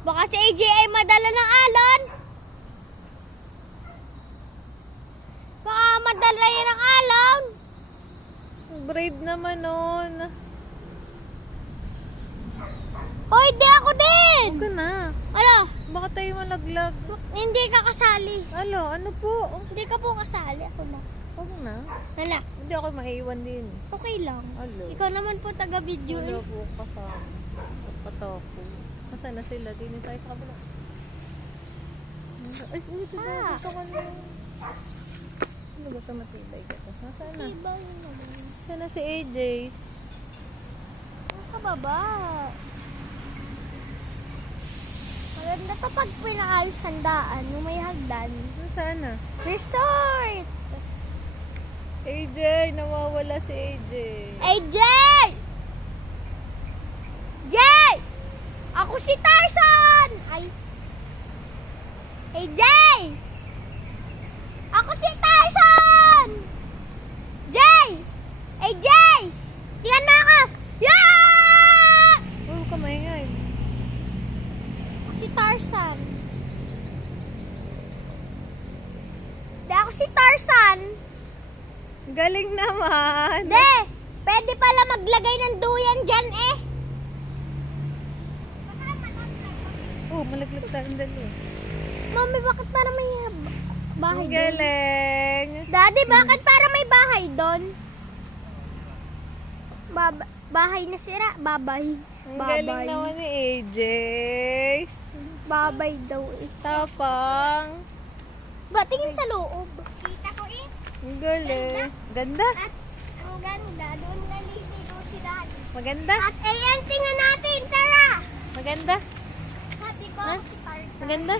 Baka si AJ ay madala ng alon. Baka madala yan ng alon. Brave naman nun. Hoy, di ako din. Huwag ka na. Ano? Baka tayo malaglag. Hindi ka kasali. Ano po? Hindi ka po kasali. Ako na. Huwag na. Hala, Hindi ako maiwan din. okay lang. Alo. Ikaw naman po taga-video Wala eh. po kasama. Patako. Nasaan na sila? Dito tayo sa kabila. Ay, dito na. Ah. Dito ka na. Ano ba ito matibay ka to? Nasaan na? Iba yun naman. Nasaan na si AJ? Sa baba. Maganda to pag pinakaayos handaan. Yung may hagdan. Nasaan na? Resort! AJ! Nawawala si AJ. AJ! Jay! Ako si Tarzan! Ay. AJ! Ako si Tarzan! Jay! AJ! Tingnan na ako! Yeah! Oh, kamay-ngay. Ako si Tarzan. Di ako si Tarzan. Galing naman. De! Pwede pala maglagay ng duyan dyan eh. Oh, malaglag tayong dali. Mami, bakit para may bahay Ang doon? galing. Daddy, bakit para may bahay doon? Bahay na sira. Babay. Ang galing naman ni AJ. Babay daw eh. Tapang. Ba, tingin sa loob. Kita ko eh. Ang galing. Ganda. At ang ganda. Doon naliligo si Daddy. Maganda. At ayan, tingnan natin. Tara! Maganda. Happy ko Ha? si Tarzan. Maganda.